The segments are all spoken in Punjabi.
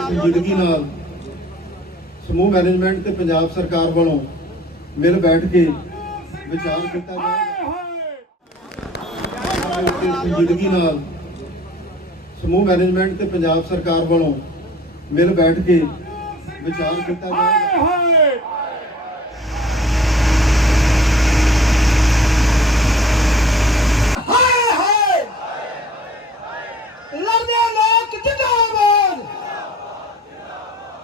ਸੰਜੀਦਗੀ ਨਾਲ ਸਮੂਹ ਮੈਨੇਜਮੈਂਟ ਤੇ ਪੰਜਾਬ ਸਰਕਾਰ ਵੱਲੋਂ ਮਿਲ ਬੈਠ ਕੇ ਵਿਚਾਰ ਕੀਤਾ ਜਾਏਗਾ ਸੰਜੀਦਗੀ ਨਾਲ ਸਮੂਹ ਮੈਨੇਜਮੈਂਟ ਤੇ ਪੰਜਾਬ ਸਰਕਾਰ ਵੱਲੋਂ ਮਿਲ ਬੈਠ ਕੇ ਵਿਚਾਰ ਕੀਤਾ ਜਾਏਗਾ ਹਾਏ ਹਾਏ ਲੜਦੇ ਲੋਕ ਜਿੰਦਾਬਾਦ।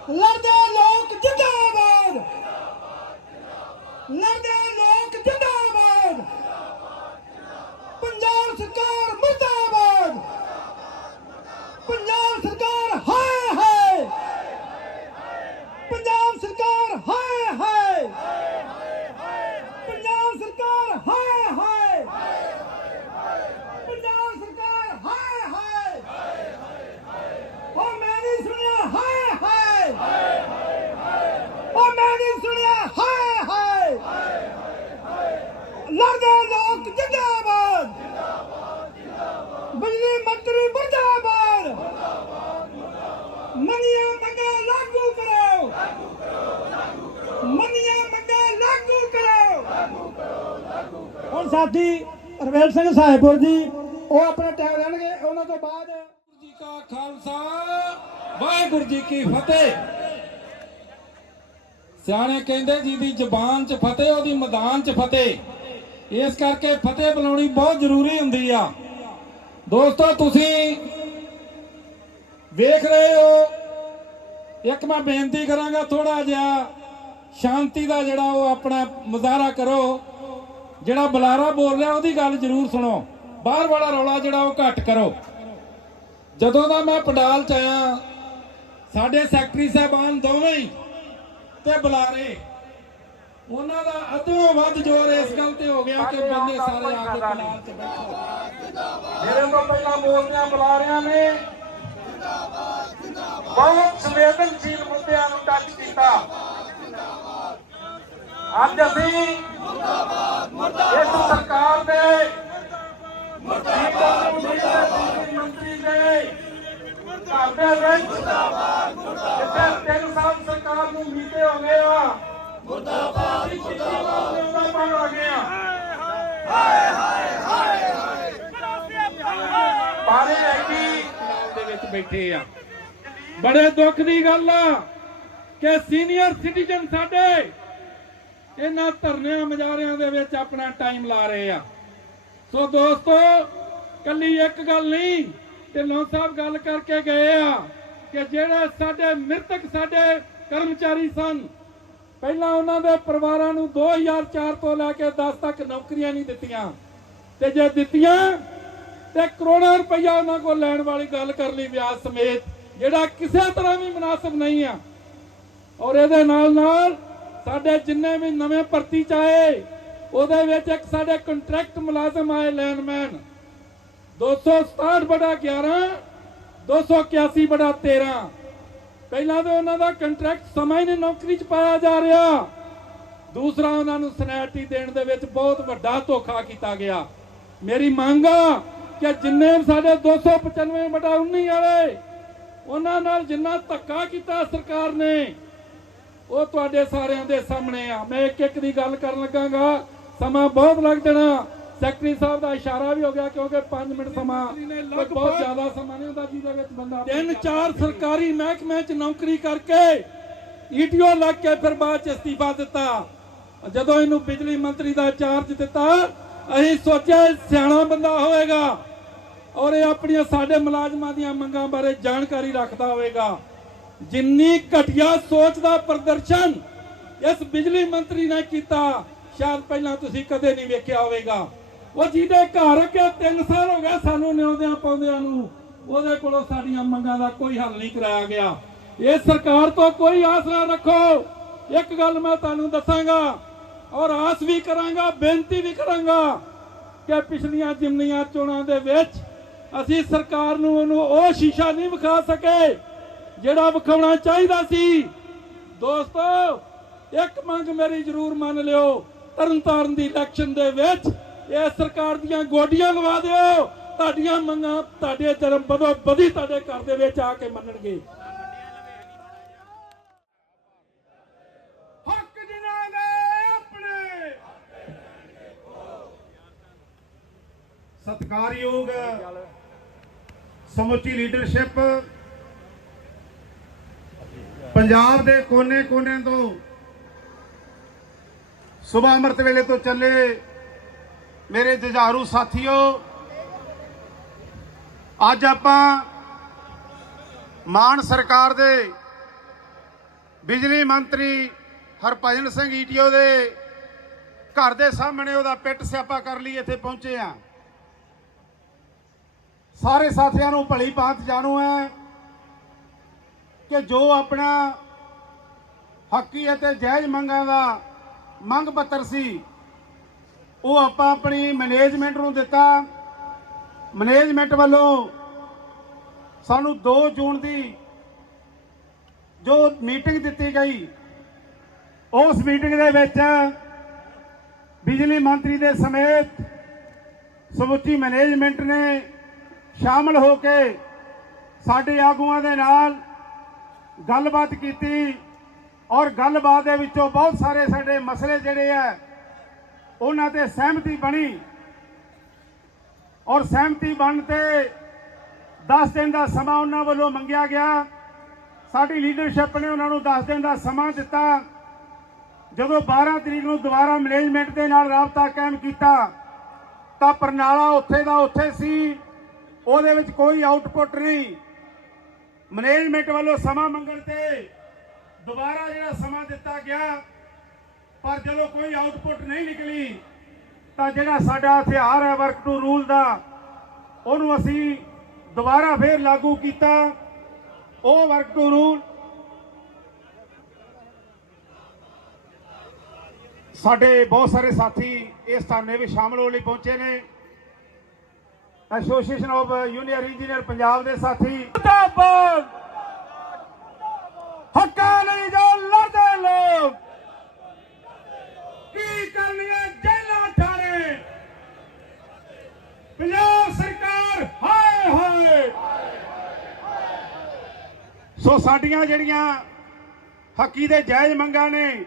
ਲੜਦੇ ਲੋਕ ਜਿੰਦਾਬਾਦ ਲੜਦੇ ਲੋਕ ਜਿੰਦਾਬਾਦ ਪੰਜਾਬ ਸਰਕਾਰ ਮੁਰਦਾਬਾਦ ਪੰਜਾਬ ਸਰਕਾਰ ਹਾਏ ਹਾਏ ਪੰਜਾਬ ਸਰਕਾਰ ਹਾਏ ਹਾਏ ਪੰਜਾਬ ਸਰਕਾਰ ਹਾਏ ਹਾਏ ਪੰਜਾਬ ਸਰਕਾਰ ਹਾਏ ਹਾਏ ਉਹ ਮੈਂ ਨਹੀਂ ਸੁਣਿਆ ਹਾਏ ਹਾਏ ਉਹ ਮੈਂ ਨਹੀਂ ਸੁਣਿਆ ਹਾਏ ਹਾਏ ਲੜਦੇ ਲੋਕ ਜਿੰਦਾਬਾਦ ਬਿਜਲੀ ਮੰਤਰੀ ਮੁਰਦਾਬਾਦ ਮੰਨੀਆਂ ਮੰਗਾਂ ਲਾਗੂ ਕਰੋ ਮੰਨੀਆਂ ਮੰਗਾਂ ਲਾਗੂ ਕਰੋ ਹੁਣ ਸਾਥੀ ਰਵੇਲ ਸਿੰਘ ਸਾਹਿਬਪੁਰ ਜੀ। ਉਹ ਆਪਣਾ ਟਾਈਮ ਲੈਣਗੇ। ਉਹਨਾਂ ਤੋਂ ਬਾਅਦ ਜੀ ਕਾ ਖਾਲਸਾ, ਵਾਹਿਗੁਰੂ ਜੀ ਕੀ ਫਤਿਹ। ਸਿਆਣੇ ਕਹਿੰਦੇ ਜਿਹਦੀ ਜ਼ਬਾਨ 'ਚ ਫਤਿਹ, ਉਹਦੀ ਮੈਦਾਨ 'ਚ ਫਤਿਹ। ਇਸ ਕਰਕੇ ਫਤਿਹ ਬੁਲਾਉਣੀ ਬਹੁਤ ਜ਼ਰੂਰੀ ਹੁੰਦੀ ਆ। ਦੋਸਤੋ, ਤੁਸੀਂ ਵੇਖ ਰਹੇ ਹੋ। ਇੱਕ ਮੈਂ ਬੇਨਤੀ ਕਰਾਂਗਾ ਥੋੜਾ ਜਿਹਾ ਸ਼ਾਂਤੀ ਦਾ ਜਿਹੜਾ ਉਹ ਆਪਣਾ ਮੁਜ਼ਾਹਰਾ ਕਰੋ। ਜਿਹੜਾ ਬੁਲਾਰਾ ਬੋਲ ਰਿਹਾ ਉਹਦੀ ਗੱਲ ਜ਼ਰੂਰ ਸੁਣੋ। ਬਾਹਰ ਵਾਲਾ ਰੌਲਾ ਜਿਹੜਾ ਉਹ ਘੱਟ ਕਰੋ। ਜਦੋਂ ਦਾ ਮੈਂ ਪੰਡਾਲ ਚ ਆਇਆ ਸਾਡੇ ਸੈਕਟਰੀ ਸਾਹਿਬਾਨ ਦੋਵੇਂ ਹੀ ਤੇ ਬੁਲਾਰੇ ਉਹਨਾਂ ਦਾ ਅੱਧੋਂ ਵੱਧ ਜ਼ੋਰ ਇਸ ਗੱਲ ਤੇ ਹੋ ਗਿਆ ਕਿ ਬੰਦੇ ਸਾਰੇ ਆ ਕੇ ਪੰਡਾਲ ਚ ਬੈਠੋ ਮੇਰੇ ਤੋਂ ਪਹਿਲਾਂ ਬੋਲਦਿਆਂ ਬੁਲਾਰਿਆਂ ਨੇ ਬਹੁਤ ਸੰਵੇਦਨਸ਼ੀਲ ਮੁੱਦਿਆਂ ਨੂੰ ਟੱਚ ਕੀਤਾ। ਅੱਜ ਅਸੀਂ ਇਸ ਸਰਕਾਰ ਦੇ ਮੰਤਰੀ ਦੇ ਘਰ ਦੇ ਵਿੱਚ ਜਿੱਥੇ ਤਿੰਨ ਸਾਲ ਸਰਕਾਰ ਨੂੰ ਮੀਤੇ ਹੋ ਗਏ ਆ, ਮੁਰਦਾਬਾਦ ਮੁਰਦਾਬਾਦ ਆ ਗਏ ਆ। ਹਾਏ ਹਾਏ ਹਾਏ ਬਾਰੇ ਐਕੀ ਦੇ ਵਿੱਚ ਬੈਠੇ ਆ। ਬੜੇ ਦੁੱਖ ਦੀ ਗੱਲ ਆ ਕਿ ਸੀਨੀਅਰ ਸਿਟੀਜ਼ਨ ਸਾਡੇ ਇਹਨਾਂ ਧਰਨਿਆਂ ਮਜਾਰਿਆਂ ਦੇ ਵਿੱਚ ਆਪਣਾ ਟਾਈਮ ਲਾ ਰਹੇ ਆ। ਸੋ ਦੋਸਤੋ, ਕੱਲੀ ਇੱਕ ਗੱਲ ਨਹੀਂ ਤੇ ਢਿੱਲੋਂ ਸਾਹਿਬ ਗੱਲ ਕਰਕੇ ਗਏ ਆ ਕਿ ਜਿਹੜੇ ਸਾਡੇ ਮ੍ਰਿਤਕ ਸਾਡੇ ਕਰਮਚਾਰੀ ਸਨ, ਪਹਿਲਾਂ ਉਹਨਾਂ ਦੇ ਪਰਿਵਾਰਾਂ ਨੂੰ 2004 ਤੋਂ ਲੈ ਕੇ 10 ਤੱਕ ਨੌਕਰੀਆਂ ਨਹੀਂ ਦਿੱਤੀਆਂ। ਤੇ ਜੇ ਦਿੱਤੀਆਂ, ਤੇ ਕਰੋੜਾਂ ਰੁਪਈਆ ਉਹਨਾਂ ਕੋਲ ਲੈਣ ਵਾਲੀ ਗੱਲ ਕਰ ਲਈ ਵਿਆਜ ਸਮੇਤ, ਜਿਹੜਾ ਕਿਸੇ ਤਰ੍ਹਾਂ ਵੀ ਮناسب ਨਹੀਂ ਆ। ਔਰ ਇਹਦੇ ਨਾਲ ਨਾਲ ਸਾਡੇ ਜਿੰਨੇ ਵੀ ਨਵੇਂ ਭਰਤੀ ਚਾਏ ਉਹਦੇ ਵਿੱਚ ਇੱਕ ਸਾਡੇ ਕੰਟਰੈਕਟ ਮੁਲਾਜ਼ਮ ਆਏ ਲੈਨਮੈਨ 267 ਬੜਾ 11 281 ਬੜਾ 13 ਪਹਿਲਾਂ ਤਾਂ ਉਹਨਾਂ ਦਾ ਕੰਟਰੈਕਟ ਸਮਾਂ ਹੀ ਨਹੀਂ ਨੌਕਰੀ 'ਚ ਪਾਇਆ ਜਾ ਰਿਹਾ। ਦੂਸਰਾ ਉਹਨਾਂ ਨੂੰ ਸਨੈਰਿਟੀ ਦੇਣ ਦੇ ਵਿੱਚ ਬਹੁਤ ਵੱਡਾ ਧੋਖਾ ਕੀਤਾ ਗਿਆ। ਮੇਰੀ ਮੰਗ ਆ ਕਿ ਜਿੰਨੇ ਸਾਡੇ 295 ਬਟਾ 19 ਵਾਲੇ, ਉਹਨਾਂ ਨਾਲ ਜਿੰਨਾ ਧੱਕਾ ਕੀਤਾ ਸਰਕਾਰ ਨੇ ਉਹ ਤੁਹਾਡੇ ਸਾਰਿਆਂ ਦੇ ਸਾਹਮਣੇ ਆ। ਮੈਂ ਇੱਕ ਇੱਕ ਦੀ ਗੱਲ ਕਰਨ ਲੱਗਾਗਾ। ਸਮਾਂ ਬਹੁਤ ਲੱਗ ਜਾਣਾ। ਸੈਕਟਰੀ ਸਾਹਿਬ ਦਾ ਇਸ਼ਾਰਾ ਵੀ ਹੋ ਗਿਆ ਕਿਉਂਕਿ 5 ਮਿੰਟ ਸਮਾਂ ਬਹੁਤ ਜ਼ਿਆਦਾ ਸਮਾਂ ਨਹੀਂ ਹੁੰਦਾ ਜਿਹਦੇ ਵਿੱਚ ਬੰਦਾ ਤਿੰਨ ਚਾਰ ਸਰਕਾਰੀ ਮਹਿਕਮੇ 'ਚ ਨੌਕਰੀ ਕਰਕੇ ਈਟੀਓ ਲੱਗ ਕੇ ਫਿਰ ਬਾਅਦ 'ਚ ਅਸਤੀਫਾ ਦਿੱਤਾ। ਜਦੋਂ ਇਹਨੂੰ ਬਿਜਲੀ ਮੰਤਰੀ ਦਾ ਚਾਰਜ ਦਿੱਤਾ ਅਸੀਂ ਸੋਚਿਆ ਸਿਆਣਾ ਬੰਦਾ ਹੋਵੇਗਾ ਔਰ ਇਹ ਆਪਣੀਆਂ ਸਾਡੇ ਮੁਲਾਜ਼ਮਾਂ ਦੀਆਂ ਮੰਗਾਂ ਬਾਰੇ ਜਾਣਕਾਰੀ ਰੱਖਦਾ ਹੋਵੇਗਾ। ਜਿੰਨੀ ਘਟੀਆ ਸੋਚ ਦਾ ਪ੍ਰਦਰਸ਼ਨ ਇਸ ਬਿਜਲੀ ਮੰਤਰੀ ਨੇ ਕੀਤਾ, ਸ਼ਾਇਦ ਪਹਿਲਾਂ ਤੁਸੀਂ ਕਦੇ ਨਹੀਂ ਵੇਖਿਆ ਹੋਵੇਗਾ। ਉਹ ਜਿਹਦੇ ਘਰ ਅੱਗੇ 3 ਸਾਲ ਹੋ ਗਏ ਸਾਨੂੰ ਨਿਉਂਦਿਆਂ ਪਾਉਂਦਿਆਂ ਨੂੰ, ਉਹਦੇ ਕੋਲੋਂ ਸਾਡੀਆਂ ਮੰਗਾਂ ਦਾ ਕੋਈ ਹੱਲ ਨਹੀਂ ਕਰਾਇਆ ਗਿਆ। ਇਹ ਸਰਕਾਰ ਤੋਂ ਕੋਈ ਆਸ ਨਾ ਰੱਖੋ। ਇੱਕ ਗੱਲ ਮੈਂ ਤੁਹਾਨੂੰ ਦੱਸਾਂਗਾ, ਔਰ ਆਸ ਵੀ ਕਰਾਂਗਾ, ਬੇਨਤੀ ਵੀ ਕਰਾਂਗਾ ਕਿ ਪਿਛਲੀਆਂ ਜਿਮਨੀਆਂ ਚੋਣਾਂ ਦੇ ਵਿੱਚ ਅਸੀਂ ਸਰਕਾਰ ਨੂੰ ਉਹਨੂੰ ਉਹ ਸ਼ੀਸ਼ਾ ਨਹੀਂ ਵਿਖਾ ਸਕੇ ਜਿਹੜਾ ਵਿਖਾਉਣਾ ਚਾਹੀਦਾ ਸੀ। ਦੋਸਤੋ, ਇੱਕ ਮੰਗ ਮੇਰੀ ਜ਼ਰੂਰ ਮੰਨ ਲਿਓ। ਤਰਨਤਾਰਨ ਦੀ ਇਲੈਕਸ਼ਨ ਦੇ ਵਿੱਚ ਇਹ ਸਰਕਾਰ ਦੀਆਂ ਗੋਡੀਆਂ ਲਵਾ ਦਿਓ। ਤੁਹਾਡੀਆਂ ਮੰਗਾਂ ਤੁਹਾਡੇ ਧਰਮ ਬਦੋ ਬਦੀ ਤੁਹਾਡੇ ਘਰ ਦੇ ਵਿੱਚ ਆ ਕੇ ਮੰਨਣਗੇ। ਹੱਕ ਸਤਿਕਾਰਯੋਗ ਸਮੁੱਚੀ ਲੀਡਰਸ਼ਿਪ ਪੰਜਾਬ ਦੇ ਕੋਨੇ-ਕੋਨੇ ਤੋਂ ਸੁਬਹ ਅੰਮ੍ਰਿਤ ਵੇਲੇ ਤੋਂ ਚੱਲੇ ਮੇਰੇ ਜੁਝਾਰੂ ਸਾਥੀਓ, ਅੱਜ ਆਪਾਂ ਮਾਨ ਸਰਕਾਰ ਦੇ ਬਿਜਲੀ ਮੰਤਰੀ ਹਰਭਜਨ ਸਿੰਘ ਈਟੀਓ ਦੇ ਘਰ ਦੇ ਸਾਹਮਣੇ ਉਹਦਾ ਪਿੱਟ ਸਿਆਪਾ ਕਰ ਲਈ, ਇੱਥੇ ਪਹੁੰਚੇ ਆ ਸਾਰੇ ਸਾਥੀਆਂ ਨੂੰ ਭਲੀ ਭਾਂਤ ਜਾਣੂ ਹੈ। ਕਿ ਜੋ ਆਪਣਾ ਹੱਕੀ ਅਤੇ ਜਾਇਜ਼ ਮੰਗਾਂ ਦਾ ਮੰਗ ਪੱਤਰ ਸੀ, ਉਹ ਆਪਾਂ ਆਪਣੀ ਮੈਨੇਜਮੈਂਟ ਨੂੰ ਦਿੱਤਾ। ਮੈਨੇਜਮੈਂਟ ਵੱਲੋਂ ਸਾਨੂੰ 2 ਜੂਨ ਦੀ ਜੋ ਮੀਟਿੰਗ ਦਿੱਤੀ ਗਈ, ਉਸ ਮੀਟਿੰਗ ਦੇ ਵਿੱਚ ਬਿਜਲੀ ਮੰਤਰੀ ਦੇ ਸਮੇਤ ਸਮੁੱਚੀ ਮੈਨੇਜਮੈਂਟ ਨੇ ਸ਼ਾਮਲ ਹੋ ਕੇ ਸਾਡੇ ਆਗੂਆਂ ਦੇ ਨਾਲ ਗੱਲਬਾਤ ਕੀਤੀ ਔਰ ਗੱਲਬਾਤ ਦੇ ਵਿੱਚੋਂ ਬਹੁਤ ਸਾਰੇ ਸਾਡੇ ਮਸਲੇ ਜਿਹੜੇ ਆ, ਉਹਨਾਂ ਤੇ ਸਹਿਮਤੀ ਬਣੀ। ਔਰ ਸਹਿਮਤੀ ਬਣ ਤੇ 10 ਦਿਨ ਦਾ ਸਮਾਂ ਉਹਨਾਂ ਵੱਲੋਂ ਮੰਗਿਆ ਗਿਆ। ਸਾਡੀ ਲੀਡਰਸ਼ਿਪ ਨੇ ਉਹਨਾਂ ਨੂੰ 10 ਦਿਨ ਦਾ ਸਮਾਂ ਦਿੱਤਾ। ਜਦੋਂ 12 ਤਰੀਕ ਨੂੰ ਦੁਬਾਰਾ ਮੈਨੇਜਮੈਂਟ ਦੇ ਨਾਲ ਰਾਬਤਾ ਕਾਇਮ ਕੀਤਾ, ਤਾਂ ਪਰਨਾਲਾ ਉੱਥੇ ਦਾ ਉੱਥੇ ਸੀ। ਉਹਦੇ ਵਿੱਚ ਕੋਈ ਆਊਟਪੁੱਟ ਨਹੀਂ। ਮੈਨੇਜਮੈਂਟ ਵੱਲੋਂ ਸਮਾਂ ਮੰਗਣ ਤੇ ਦੁਬਾਰਾ ਜਿਹੜਾ ਸਮਾਂ ਦਿੱਤਾ ਗਿਆ, ਪਰ ਜਦੋਂ ਕੋਈ ਆਊਟਪੁੱਟ ਨਹੀਂ ਨਿਕਲੀ, ਤਾਂ ਜਿਹੜਾ ਸਾਡਾ ਹਥਿਆਰ ਹੈ ਵਰਕ ਟੂ ਰੂਲ ਦਾ, ਉਹਨੂੰ ਅਸੀਂ ਦੁਬਾਰਾ ਫੇਰ ਲਾਗੂ ਕੀਤਾ। ਉਹ ਵਰਕ ਟੂ ਰੂਲ ਸਾਡੇ ਬਹੁਤ ਸਾਰੇ ਸਾਥੀ ਇਸ ਧਰਨੇ ਵਿੱਚ ਸ਼ਾਮਲ ਹੋਣ ਲਈ ਪਹੁੰਚੇ ਨੇ। Association of junior engineer Punjab ਦੇ ਸਾਥੀ। ਮੁਰਦਾਬਾਦ! ਹੱਕਾਂ ਲਈ ਜੋ ਲੜਦੇ ਲੋਕ। ਕੀ ਕਰਨੀਆਂ ਜੇਲਾਂ ਠਾਣੇ? ਪੰਜਾਬ ਸਰਕਾਰ ਹਾਏ ਹਾਏ। ਸੋ ਸਾਡੀਆਂ ਜਿਹੜੀਆਂ ਹੱਕੀ ਦੇ ਜਾਇਜ਼ ਮੰਗਾਂ ਨੇ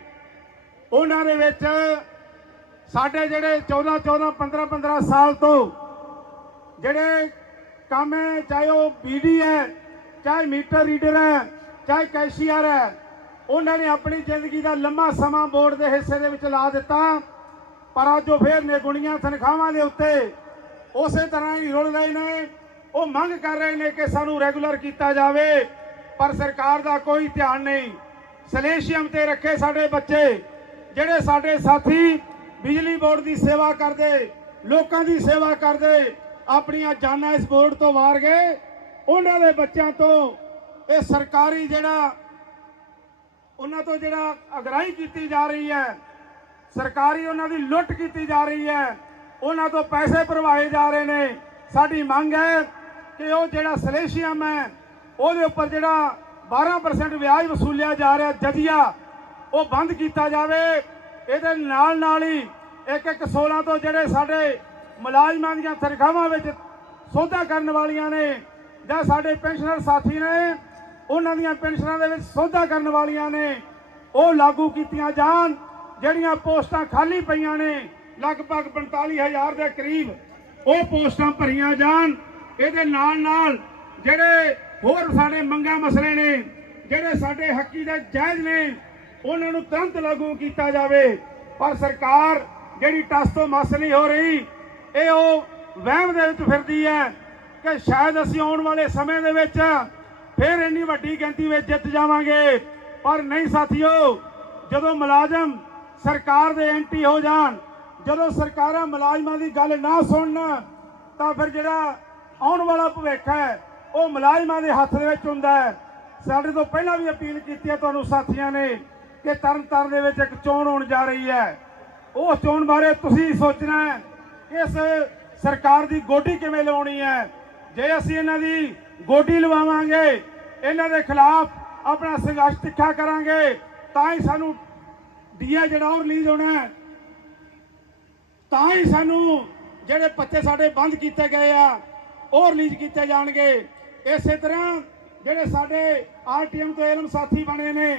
ਉਹਨਾਂ ਦੇ ਵਿੱਚ ਸਾਡੇ ਜਿਹੜੇ 14 14 15 15 ਸਾਲ ਤੋਂ ਜਿਹੜੇ ਕੰਮ ਹੈ, ਚਾਹੇ ਉਹ ਬੀਡੀ ਹੈ, ਚਾਹੇ ਮੀਟਰ ਰੀਡਰ ਹੈ, ਚਾਹੇ ਕੈਸ਼ੀਅਰ ਹੈ, ਉਹਨਾਂ ਨੇ ਆਪਣੀ ਜ਼ਿੰਦਗੀ ਦਾ ਲੰਮਾ ਸਮਾਂ ਬੋਰਡ ਦੇ ਹਿੱਸੇ ਦੇ ਵਿੱਚ ਲਾ ਦਿੱਤਾ। ਪਰ ਅੱਜ ਉਹ ਫੇਰ ਨਿਗੁਣੀਆਂ ਤਨਖਾਹਾਂ ਦੇ ਉੱਤੇ ਉਸੇ ਤਰ੍ਹਾਂ ਹੀ ਰੁਲ ਰਹੇ ਨੇ। ਉਹ ਮੰਗ ਕਰ ਰਹੇ ਨੇ ਕਿ ਸਾਨੂੰ ਰੈਗੂਲਰ ਕੀਤਾ ਜਾਵੇ, ਪਰ ਸਰਕਾਰ ਦਾ ਕੋਈ ਧਿਆਨ ਨਹੀਂ। ਸਲੇਸ਼ੀਅਮ ਤੇ ਰੱਖੇ ਸਾਡੇ ਬੱਚੇ, ਜਿਹੜੇ ਸਾਡੇ ਸਾਥੀ ਬਿਜਲੀ ਬੋਰਡ ਦੀ ਸੇਵਾ ਕਰਦੇ, ਲੋਕਾਂ ਦੀ ਸੇਵਾ ਕਰਦੇ ਆਪਣੀਆਂ ਜਾਨਾਂ ਇਸ ਬੋਰਡ ਤੋਂ ਵਾਰ ਗਏ। ਉਹਨਾਂ ਦੇ ਬੱਚਿਆਂ ਤੋਂ ਇਹ ਸਰਕਾਰੀ ਜਿਹੜਾ, ਉਹਨਾਂ ਤੋਂ ਜਿਹੜਾ ਅਗਰਾਈ ਕੀਤੀ ਜਾ ਰਹੀ ਹੈ, ਸਰਕਾਰੀ ਉਹਨਾਂ ਦੀ ਲੁੱਟ ਕੀਤੀ ਜਾ ਰਹੀ ਹੈ, ਉਹਨਾਂ ਤੋਂ ਪੈਸੇ ਭਰਵਾਏ ਜਾ ਰਹੇ ਨੇ। ਸਾਡੀ ਮੰਗ ਹੈ ਕਿ ਉਹ ਜਿਹੜਾ ਸਲੇਸ਼ੀਅਮ ਹੈ, ਉਹਦੇ ਉੱਪਰ ਜਿਹੜਾ 12% ਵਿਆਜ ਵਸੂਲਿਆ ਜਾ ਰਿਹਾ ਜਜ਼ੀਆ, ਉਹ ਬੰਦ ਕੀਤਾ ਜਾਵੇ। ਇਹਦੇ ਨਾਲ ਨਾਲ ਹੀ ਇੱਕ ਇੱਕ 16 ਤੋਂ ਜਿਹੜੇ ਸਾਡੇ ਮੁਲਾਜ਼ਮਾਂ ਦੀਆਂ ਤਨਖਾਹਾਂ ਵਿੱਚ ਸੌਦਾ ਕਰਨ ਵਾਲੀਆਂ ਨੇ ਜਾਂ ਸਾਡੇ ਪੈਨਸ਼ਨਰ ਸਾਥੀ ਨੇ, ਉਹਨਾਂ ਦੀਆਂ ਪੈਨਸ਼ਨਾਂ ਦੇ ਵਿੱਚ ਸੌਦਾ ਕਰਨ ਵਾਲੀਆਂ ਨੇ, ਉਹ ਲਾਗੂ ਕੀਤੀਆਂ ਜਾਣ, ਜਿਹੜੀਆਂ ਪੋਸਟਾਂ ਖਾਲੀ ਪਈਆਂ ਨੇ, ਲਗਭਗ 45000 ਦੇ ਕਰੀਬ, ਉਹ ਪੋਸਟਾਂ ਭਰੀਆਂ ਜਾਣ। ਇਹਦੇ ਨਾਲ ਨਾਲ ਜਿਹੜੇ ਹੋਰ ਸਾਡੇ ਮੰਗਾਂ ਮਸਲੇ ਨੇ, ਜਿਹੜੇ ਸਾਡੇ ਹੱਕੀ ਦੇ ਜਾਇਜ਼ ਨੇ, ਉਹਨਾਂ ਨੂੰ ਤੁਰੰਤ ਲਾਗੂ ਕੀਤਾ ਜਾਵੇ। ਪਰ ਸਰਕਾਰ ਜਿਹੜੀ ਟਸ ਤੋਂ ਮਸ ਨਹੀਂ ਹੋ ਰਹੀ ਇਹ ਉਹ ਵਹਿਮ ਦੇ ਵਿੱਚ ਫਿਰਦੀ ਹੈ ਕਿ ਸ਼ਾਇਦ ਅਸੀਂ ਆਉਣ ਵਾਲੇ ਸਮੇਂ ਦੇ ਵਿੱਚ ਫਿਰ ਇੰਨੀ ਵੱਡੀ ਗਿਣਤੀ ਵਿੱਚ ਜਿੱਤ ਜਾਵਾਂਗੇ। ਪਰ ਨਹੀਂ ਸਾਥੀਓ, ਜਦੋਂ ਮੁਲਾਜ਼ਮ ਸਰਕਾਰ ਦੇ ਐਂਟੀ ਹੋ ਜਾਣ, ਜਦੋਂ ਸਰਕਾਰਾਂ ਮੁਲਾਜ਼ਮਾਂ ਦੀ ਗੱਲ ਨਾ ਸੁਣਨ, ਤਾਂ ਫਿਰ ਜਿਹੜਾ ਆਉਣ ਵਾਲਾ ਭਵਿੱਖ ਹੈ, ਉਹ ਮੁਲਾਜ਼ਮਾਂ ਦੇ ਹੱਥ ਦੇ ਵਿੱਚ ਹੁੰਦਾ ਹੈ। ਸਾਡੇ ਤੋਂ ਪਹਿਲਾਂ ਵੀ ਅਪੀਲ ਕੀਤੀ ਹੈ ਤੁਹਾਨੂੰ ਸਾਥੀਆਂ ਨੇ ਕਿ ਤਰਨ ਤਾਰਨ ਦੇ ਵਿੱਚ ਇੱਕ ਚੋਣ ਹੋਣ ਜਾ ਰਹੀ ਹੈ। ਉਹ ਚੋਣ ਬਾਰੇ ਤੁਸੀਂ ਸੋਚਣਾ ਹੈ। ਇਸ ਸਰਕਾਰ ਦੀ ਗੋਡੀ ਕਿਵੇਂ ਲਵਾਉਣੀ ਹੈ? ਜੇ ਅਸੀਂ ਇਹਨਾਂ ਦੀ ਗੋਡੀ ਲਵਾਵਾਂਗੇ, ਇਹਨਾਂ ਦੇ ਖਿਲਾਫ ਆਪਣਾ ਸੰਘਰਸ਼ ਤਿੱਖਾ ਕਰਾਂਗੇ, ਤਾਂ ਹੀ ਸਾਨੂੰ ਡੀਆ ਜਿਹੜਾ ਉਹ ਰਿਲੀਜ਼ ਹੋਣਾ ਹੈ। ਤਾਂ ਹੀ ਸਾਨੂੰ ਜਿਹੜੇ ਪੱਤੇ ਸਾਡੇ ਬੰਦ ਕੀਤੇ ਗਏ ਆ, ਉਹ ਰਿਲੀਜ਼ ਕੀਤੇ ਜਾਣਗੇ। ਇਸੇ ਤਰ੍ਹਾਂ ਜਿਹੜੇ ਸਾਡੇ ਆਰਟੀਐਮ ਤੋਂ ਇਲਮ ਸਾਥੀ ਬਣੇ ਨੇ,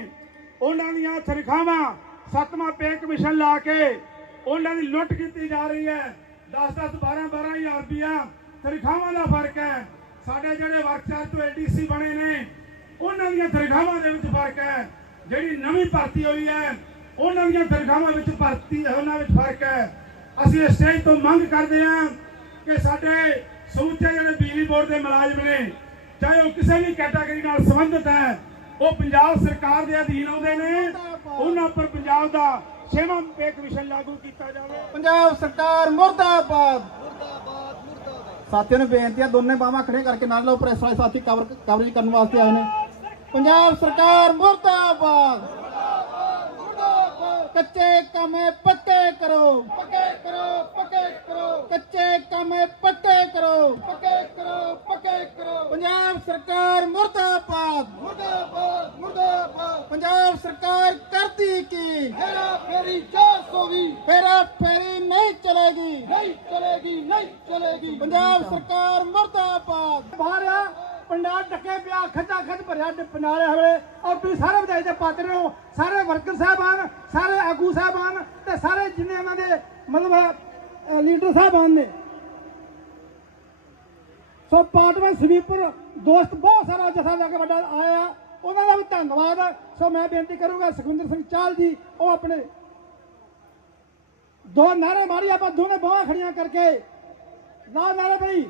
ਉਹਨਾਂ ਦੀਆਂ ਤਨਖਾਹਾਂ ਸੱਤਵਾਂ ਪੇ ਕਮਿਸ਼ਨ ਲਾ ਕੇ ਉਹਨਾਂ ਦੀ ਲੁੱਟ ਕੀਤੀ ਜਾ ਰਹੀ ਹੈ। 10 10 12 12000 ਰੁਪਇਆ ਤਨਖਾਹਾਂ ਦਾ ਫ਼ਰਕ ਹੈ। ਸਾਡੇ ਜਿਹੜੇ ਵਰਕਸ਼ਾਪ ਤੋਂ ਐਡੀਸੀ ਬਣੇ ਨੇ, ਉਹਨਾਂ ਦੀਆਂ ਤਨਖਾਹਾਂ ਦੇ ਵਿੱਚ ਫ਼ਰਕ ਹੈ। ਜਿਹੜੀ ਨਵੀਂ ਭਰਤੀ ਹੋਈ ਹੈ, ਉਹਨਾਂ ਦੀਆਂ ਤਨਖਾਹਾਂ ਵਿੱਚ ਭਰਤੀ, ਉਹਨਾਂ ਵਿੱਚ ਫ਼ਰਕ ਹੈ। ਅਸੀਂ ਇਸ ਸਟੇਜ ਤੋਂ ਮੰਗ ਕਰਦੇ ਹਾਂ ਕਿ ਸਾਡੇ ਸਮੁੱਚੇ ਜਿਹੜੇ ਬਿਜਲੀ ਬੋਰਡ ਦੇ ਮੁਲਾਜ਼ਮ ਨੇ, ਚਾਹੇ ਉਹ ਕਿਸੇ ਵੀ ਕੈਟਾਗਰੀ ਨਾਲ ਸੰਬੰਧਿਤ ਹੈ, ਉਹ ਪੰਜਾਬ ਸਰਕਾਰ ਦੇ ਅਧੀਨ ਆਉਂਦੇ ਨੇ, ਉਹਨਾਂ ਉੱਪਰ ਪੰਜਾਬ ਦਾ ਛੇਵਾਂ ਪੇ ਕਮਿਸ਼ਨ ਲਾਗੂ ਕੀਤਾ ਜਾਵੇ। ਪੰਜਾਬ ਸਰਕਾਰ ਮੁਰਦਾਬਾਦ। ਸਾਥੀਆਂ ਨੂੰ ਬੇਨਤੀ ਹੈ ਦੋਨੇ ਬਾਹਾਂ ਖੜੇ ਕਰਕੇ ਨਾਲ ਲਓ ਪ੍ਰੈਸ ਵਾਲੇ ਸਾਥੀ ਕਵਰ ਕਵਰੇਜ ਕਰਨ ਵਾਸਤੇ ਆਏ ਨੇ। ਪੰਜਾਬ ਸਰਕਾਰ ਮੁਰਦਾਬਾਦ। ਕੱਚੇ ਕੰਮੇ ਪੱਕੇ ਕਰੋ। ਪੱਕੇ ਕਰੋ ਪੱਕੇ ਕਰੋ। ਕੱਚੇ ਕੰਮੇ ਪੱਕੇ ਕਰੋ। ਪੱਕੇ ਕਰੋ ਪੱਕੇ ਕਰੋ। ਪੰਜਾਬ ਸਰਕਾਰ ਮੁਰਦਾਬਾਦ। ਮੁਰਦਾਬਾਦ ਮੁਰਦਾਬਾਦ। ਪੰਜਾਬ ਸਰਕਾਰ ਕਰਦੀ ਕੀ? ਹੈਰਾ ਫੇਰੀ 420 ਹੈਰਾ ਫੇਰੀ ਨਹੀਂ ਚਲੇਗੀ। ਨਹੀਂ ਚਲੇਗੀ ਨਹੀਂ ਚਲੇਗੀ। ਪੰਜਾਬ ਸਰਕਾਰ ਮੁਰਦਾਬਾਦ। ਆ। ਪੰਡਾਲ ਟੱਕੇ ਪਿਆ, ਖੱਜਾ ਖੱਜ ਭਰਿਆ ਡ- ਪੰਡਾਲ ਹਵਲੇ। ਔਰ ਤੁਸੀਂ ਸਾਰੇ ਵਧਾਈ ਦੇ ਪਾਤਰ ਹੋ, ਸਾਰੇ ਵਰਕਰ ਸਾਹਿਬਾਨ, ਸਾਰੇ ਆਗੂ ਸਾਹਿਬਾਨ ਤੇ ਸਾਰੇ ਜਿੰਨੇ ਇਹਨਾਂ ਦੇ ਮਤਲਬ ਲੀਡਰ ਸਾਹਿਬਾਨ ਨੇ। ਸੋ ਪਾਰਟਮੈਂਟ ਸਵੀਪਰ ਦੋਸਤ ਬਹੁਤ ਸਾਰਾ ਜਥਾ ਲੈ ਕੇ ਵੱਡਾ ਆਇਆ। ਉਹਨਾਂ ਦਾ ਵੀ ਧੰਨਵਾਦ। ਸੋ ਮੈਂ ਬੇਨਤੀ ਕਰੂੰਗਾ ਸੁਖਵਿੰਦਰ ਸਿੰਘ ਚਾਲ ਜੀ, ਉਹ ਆਪਣੇ ਦੋ ਨਾਰੇ ਮਾਰੀ, ਆਪਾਂ ਦੋਨੇ ਬਾਹਾਂ ਖੜੀਆਂ ਕਰਕੇ। ਲਾ ਨਾਰੇ ਬਈ।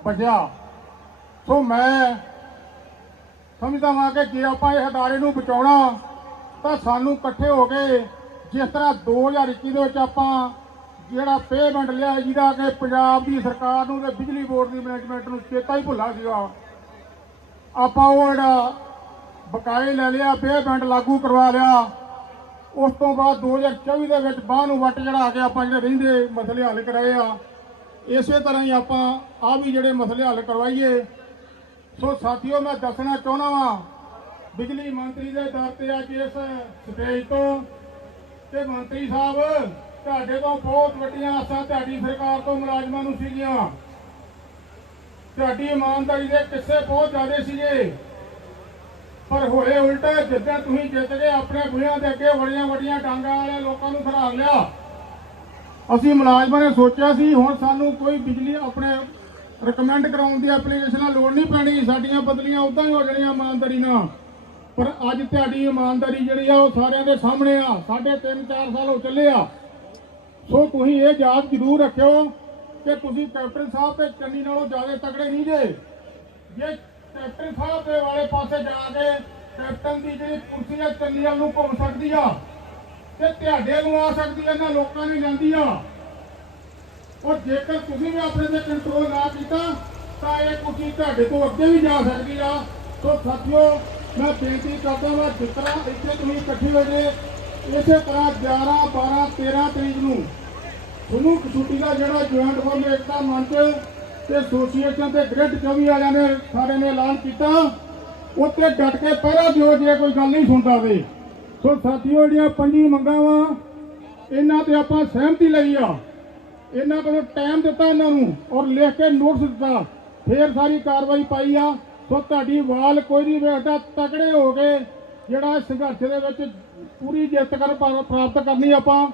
ਵੱਜਿਆ ਸੋ ਮੈਂ ਸਮਝਦਾ ਹਾਂ ਕਿ ਜੇ ਆਪਾਂ ਇਹ ਅਦਾਰੇ ਨੂੰ ਬਚਾਉਣਾ, ਤਾਂ ਸਾਨੂੰ ਇਕੱਠੇ ਹੋ ਕੇ ਜਿਸ ਤਰ੍ਹਾਂ 2021 ਦੇ ਵਿੱਚ ਆਪਾਂ ਜਿਹੜਾ ਪੇਮੈਂਟ ਲਿਆ ਜਿਹਦਾ ਕਿ ਪੰਜਾਬ ਦੀ ਸਰਕਾਰ ਨੂੰ ਤੇ ਬਿਜਲੀ ਬੋਰਡ ਦੀ ਮੈਨੇਜਮੈਂਟ ਨੂੰ ਚੇਤਾ ਹੀ ਭੁੱਲਾ ਸੀਗਾ। ਆਪਾਂ ਉਹ ਜਿਹੜਾ ਬਕਾਏ ਲੈ ਲਿਆ ਪੇਮੈਂਟ ਲਾਗੂ ਕਰਵਾ ਲਿਆ। ਉਸ ਤੋਂ ਬਾਅਦ 2024 ਦੇ ਵਿੱਚ ਬਾਹ ਨੂੰ ਵੱਟ ਜਿਹੜਾ ਆ ਕੇ ਆਪਾਂ ਜਿਹੜੇ ਰਹਿੰਦੇ, ਮਸਲੇ ਹੱਲ ਕਰਾਏ ਆ। ਇਸੇ ਤਰ੍ਹਾਂ ਹੀ ਆਪਾਂ ਆ ਵੀ ਜਿਹੜੇ ਮਸਲੇ ਹੱਲ ਕਰਵਾਈਏ। ਸੋ ਸਾਥੀਓ, ਮੈਂ ਦੱਸਣਾ ਚਾਹੁੰਦਾ ਵਾਂ, ਬਿਜਲੀ ਮੰਤਰੀ ਦੇ ਦਰ ਤੇ ਅੱਜ ਇਸ ਸਟੇਜ ਤੋਂ ਤੇ ਮੰਤਰੀ ਸਾਹਿਬ, ਤੁਹਾਡੇ ਤੋਂ ਬਹੁਤ ਵੱਡੀਆਂ ਆਸਾਂ ਤੁਹਾਡੀ ਸਰਕਾਰ ਤੋਂ ਮੁਲਾਜ਼ਮਾਂ ਨੂੰ ਸੀਗੀਆਂ। ਤੁਹਾਡੀ ਇਮਾਨਦਾਰੀ ਦੇ ਕਿੱਸੇ ਬਹੁਤ ਜ਼ਿਆਦੇ ਸੀਗੇ। ਪਰ ਹੋਏ ਉਲਟਾ ਜਿੱਦਾਂ ਤੁਸੀਂ ਜਿੱਤ ਗਏ, ਆਪਣੇ ਬੁਹਿਆਂ ਦੇ ਅੱਗੇ ਵੱਡੀਆਂ ਵੱਡੀਆਂ ਡਾਂਗਾਂ ਵਾਲੇ ਲੋਕਾਂ ਨੂੰ ਖਰਾਬ ਲਿਆ। ਅਸੀਂ ਮੁਲਾਜ਼ਮਾਂ ਨੇ ਸੋਚਿਆ ਸੀ, ਹੁਣ ਸਾਨੂੰ ਕੋਈ ਬਿਜਲੀ ਆਪਣੇ ਰეკਮੈਂਡ ਕਰਾਉਣ ਦੀ ਐਪਲੀਕੇਸ਼ਨਾਂ ਲੋੜ ਨਹੀਂ ਪੈਣੀ, ਸਾਡੀਆਂ ਬਦਲੀਆਂ ਉਦਾਂ ਹੀ ਹੋ ਜਾਣੀਆਂ ਇਮਾਨਦਾਰੀ ਨਾਲ। ਪਰ ਅੱਜ ਤੁਹਾਡੀ ਇਮਾਨਦਾਰੀ ਜਿਹੜੀ ਆ, ਉਹ ਸਾਰਿਆਂ ਦੇ ਸਾਹਮਣੇ ਆ। ਸਾਢੇ 3 4 ਸਾਲ ਹੋ ਚੱਲੇ ਆ। ਸੋ ਤੁਸੀਂ ਇਹ ਯਾਦ ਜ਼ਰੂਰ ਰੱਖਿਓ ਕਿ ਤੁਸੀਂ ਕੈਪਟਨ ਸਾਹਿਬ ਤੇ ਚੰਨੀ ਨਾਲੋਂ ਜ਼ਿਆਦਾ ਤਕੜੇ ਨਹੀਂ ਜੇ। ਜੇ ਕੈਪਟਨ ਸਾਹਿਬ ਦੇ ਵਾਲੇ ਪਾਸੇ ਜਾ ਕੇ ਕੈਪਟਨ ਦੀ ਜਿਹੜੀ ਕੁਰਸੀ ਆ, ਚੰਨੀ ਨੂੰ ਘੁੰਮ ਸਕਦੀ ਆ। ਤੇ ਤੁਹਾਡੇ ਨੂੰ ਆ ਸਕਦੀ ਆ ਇਹਨਾਂ ਲੋਕਾਂ ਨੇ ਜਾਂਦੀ ਆ। ਔਰ ਜੇਕਰ ਤੁਸੀਂ ਵੀ ਆਪਣੇ ਤੇ ਕੰਟਰੋਲ ਨਾ ਕੀਤਾ, ਤਾਂ ਇਹ ਕੁਰਸੀ ਤੁਹਾਡੇ ਤੋਂ ਅੱਗੇ ਵੀ ਜਾ ਸਕਦੀ ਆ। ਸੋ ਸਾਥੀਓ, ਮੈਂ ਬੇਨਤੀ ਕਰਦਾ ਹਾਂ ਜਿਸ ਤਰ੍ਹਾਂ ਇੱਥੇ ਤੁਸੀਂ ਇਕੱਠੇ ਹੋ ਜੇ, ਇਸੇ ਤਰ੍ਹਾਂ 11 12 13 ਤਰੀਕ ਨੂੰ ਤੁਹਾਨੂੰ ਕਸੂਟੀ ਦਾ ਜਿਹੜਾ ਜੁਆਇੰਟ ਫੋਰਮ ਏਕਤਾ ਮੰਚ ਤੇ ਐਸੋਸੀਏਸ਼ਨ ਤੇ ਗ੍ਰਿਡ 24 ਵਾਲਿਆਂ ਨੇ ਸਾਰੇ ਨੇ ਐਲਾਨ ਕੀਤਾ, ਉੱਤੇ ਡਟ ਕੇ ਪਹਿਰਾ ਦਿਓ, ਜੇ ਕੋਈ ਗੱਲ ਨਹੀਂ ਸੁਣਦਾ ਵੇ। ਸੋ ਸਾਥੀਓ, ਜਿਹੜੀਆਂ ਪੰਜੀ ਮੰਗਾਂ ਵਾ, ਇਹਨਾਂ ਤੇ ਆਪਾਂ ਸਹਿਮਤੀ ਲਈ ਆ। ਇਹਨਾਂ ਕੋਲ ਟਾਈਮ ਦਿੱਤਾ ਇਹਨਾਂ ਨੂੰ ਔਰ ਲਿਖ ਕੇ ਨੋਟਿਸ ਦਿੱਤਾ। ਫੇਰ ਸਾਰੀ ਕਾਰਵਾਈ ਪਾਈ ਆ। ਸੋ ਤੁਹਾਡੀ ਵਾਲ ਕੋਈ ਨਹੀਂ ਵੇਖਦਾ, ਤਕੜੇ ਹੋ ਕੇ ਜਿਹੜਾ ਸੰਘਰਸ਼ ਦੇ ਵਿੱਚ ਪੂਰੀ ਜਿੱਤ ਕਰ ਪ੍ਰਾਪਤ ਕਰਨੀ ਆਪਾਂ।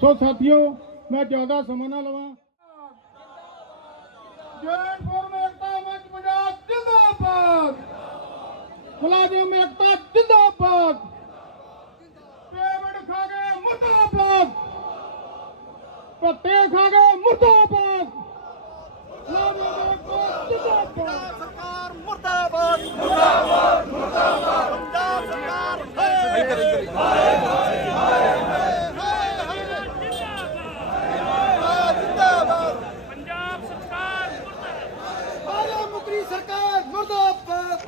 ਸੋ ਸਾਥੀਓ, ਮੈਂ ਜ਼ਿਆਦਾ ਸਮਾਂ ਨਾ ਲਵਾਂ। ਜੈ ਫੋਰਮ ਏਕਤਾ ਮੰਚ ਪੰਜਾਬ, ਜਿੰਦਾਬਾਦ! ਮੁਲਾਜ਼ਮ ਏਕਤਾ ਜਿੰਦਾਬਾਦ ਪੇਮੈਂਟ ਖਾ ਗਏ ਮੁਰਦਾਬਾਦ ਪੱਤੇ ਖਾ ਗਏ ਮੁਰਦਾਬਾਦ। ਮੁਲਾਜ਼ਮ ਏਕਤਾ ਜਿੰਦਾਬਾਦ ਸਰਕਾਰ ਮੁਰਦਾਬਾਦ। ਮੁਰਦਾਬਾਦ ਮੁਰਦਾਬਾਦ ਪੰਜਾਬ ਸਰਕਾਰ ਹਾਏ ਇੱਧਰ ਇੱਧਰ ਹਾਏ ਹਾਏ ਹਾਏ ਹਾਏ ਜਿੰਦਾਬਾਦ ਜਿੰਦਾਬਾਦ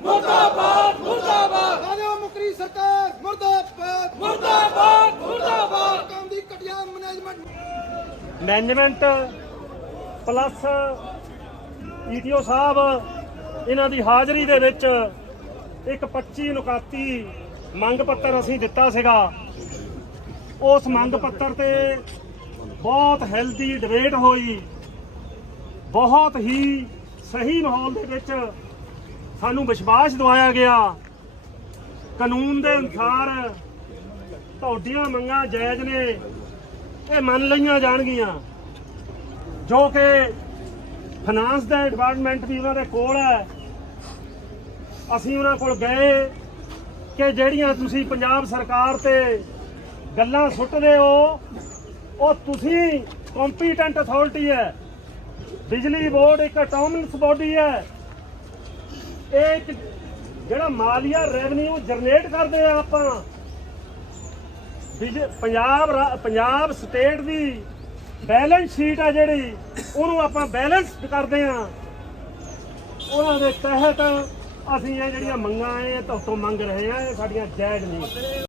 ਮੁਰਦਾਬਾਦ ਮੁਰਦਾਬਾਦ ਰਾਜਾ ਮੁਕਰੀ ਸਰਕਾਰ ਮੁਰਦਾਬਾਦ ਮੁਰਦਾਬਾਦ ਮੁਰਦਾਬਾਦ ਕੰਮ ਦੀ ਘਟਿਆ ਮੈਨੇਜਮੈਂਟ ਮੈਨੇਜਮੈਂਟ ਪਲੱਸ ਈਟੀਓ ਸਾਹਿਬ, ਇਹਨਾਂ ਦੀ ਹਾਜ਼ਰੀ ਦੇ ਵਿੱਚ ਇੱਕ 25 ਨੁਕਾਤੀ ਮੰਗ ਪੱਤਰ ਅਸੀਂ ਦਿੱਤਾ ਸੀਗਾ। ਉਸ ਮੰਗ ਪੱਤਰ ਤੇ ਬਹੁਤ ਹੈਲਦੀ ਡਿਬੇਟ ਹੋਈ। ਬਹੁਤ ਹੀ ਸਹੀ ਮਾਹੌਲ ਦੇ ਵਿੱਚ ਸਾਨੂੰ ਵਿਸ਼ਵਾਸ ਦਿਵਾਇਆ ਗਿਆ। ਕਾਨੂੰਨ ਦੇ ਅਨੁਸਾਰ ਤੁਹਾਡੀਆਂ ਮੰਗਾਂ ਜਾਇਜ਼ ਨੇ। ਇਹ ਮੰਨ ਲਈਆਂ ਜਾਣਗੀਆਂ। ਜੋ ਕਿ ਫਾਈਨਾਂਸ ਦਾ ਡਿਪਾਰਟਮੈਂਟ ਵੀ ਉਹਨਾਂ ਦੇ ਕੋਲ ਹੈ। ਅਸੀਂ ਉਹਨਾਂ ਕੋਲ ਗਏ ਕਿ ਜਿਹੜੀਆਂ ਤੁਸੀਂ ਪੰਜਾਬ ਸਰਕਾਰ ਤੇ ਗੱਲਾਂ ਸੁੱਟਦੇ ਹੋ, ਉਹ ਤੁਸੀਂ ਕੰਪੀਟੈਂਟ ਅਥਾਰਟੀ ਹੈ। ਬਿਜਲੀ ਬੋਰਡ ਇੱਕ ਆਟੋਨਮਸ ਬੋਡੀ ਹੈ। ਇਹ ਇੱਕ ਜਿਹੜਾ ਮਾਲੀਆ ਰੈਵਨਿਊ ਜਨਰੇਟ ਕਰਦੇ ਆ ਆਪਾਂ। ਪੰਜਾਬ ਰਾ- ਪੰਜਾਬ ਸਟੇਟ ਦੀ ਬੈਲੈਂਸ ਸ਼ੀਟ ਆ ਜਿਹੜੀ, ਉਹਨੂੰ ਆਪਾਂ ਬੈਲੈਂਸਡ ਕਰਦੇ ਆ ਉਹਨਾਂ ਦੇ ਤਹਿਤ ਅਸੀਂ ਇਹ ਜਿਹੜੀਆਂ ਮੰਗਾਂ ਇਹ ਤੋਂ ਮੰਗ ਰਹੇ ਆ ਇਹ ਸਾਡੀਆਂ ਜਾਇਜ਼ ਨਹੀਂ।